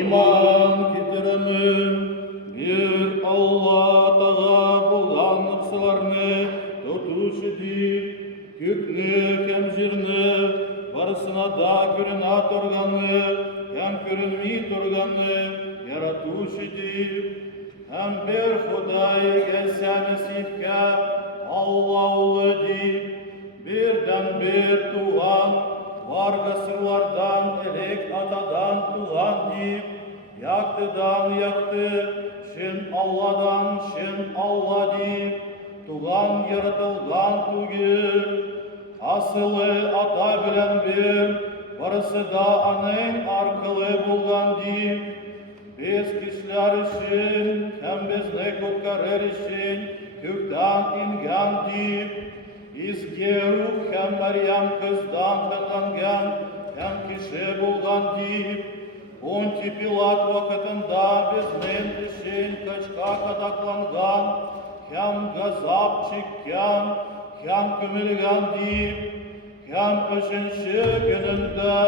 İman kitiremin bir Allah tağa bulgan nıksılarını tutuşu deyip, köknü kem jirni barısına da körüna torganı, hem körünmey torganı yaratuşu deyip, hem bir Huday gelse nesifke Allah'lı deyip, birden bir tuğan, var gasırlardan, elek atadan tuğan deyip, yaktıdan yaktı, şin Allah'dan, şin Allah deyip, tuğan yaratılgan tuğir, asılı ata bilen bir, varısı da anın arkalı bulgan deyip, biz kişiler için, hem biz ne kutkarır için, kökten ingen deyip, İzge ruh hem Meryem kızdan kazangan, hem kişi bulgan deyip, Ponti Pilat vakitinde biznin için kaçka kadaklangan, hem gazap çekken, hem kümülgen deyip, hem üçüncü gününde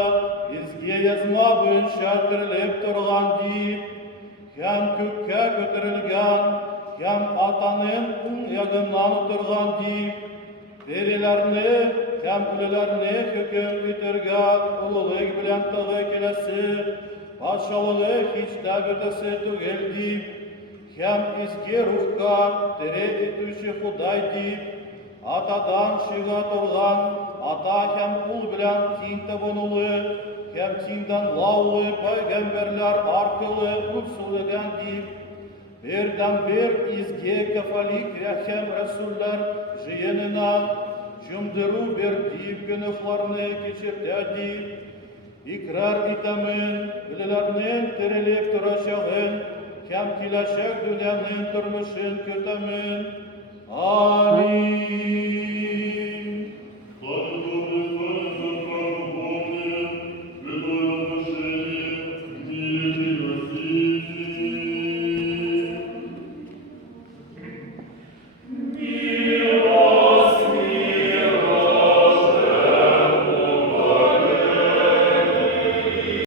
izge yazma boyunca dirilip durgan deyip, hem kökке götürülgen, hem atanın yagından durgan deyip, verilerini, hem ölülerini hüküm bitirgen, ululuk bilen tağı kelesi, paşalığı hiç de ötesi tügel deyip, hem izgi ruhka diri etüşü Huday deyip, atadan şıga turgan, ata hem kul bilen tinte bunulu, hem tinden lavlı peygamberler arkalı usulüden deyip, birden bir izgi kefalik rehem Resuller jiyenine, cümdürü bir deyip günahlarını geçirter deyip, ikrar itemin, bililerinin dirilip duracağın, hem kileşek dünyanın durmuşun kötemin.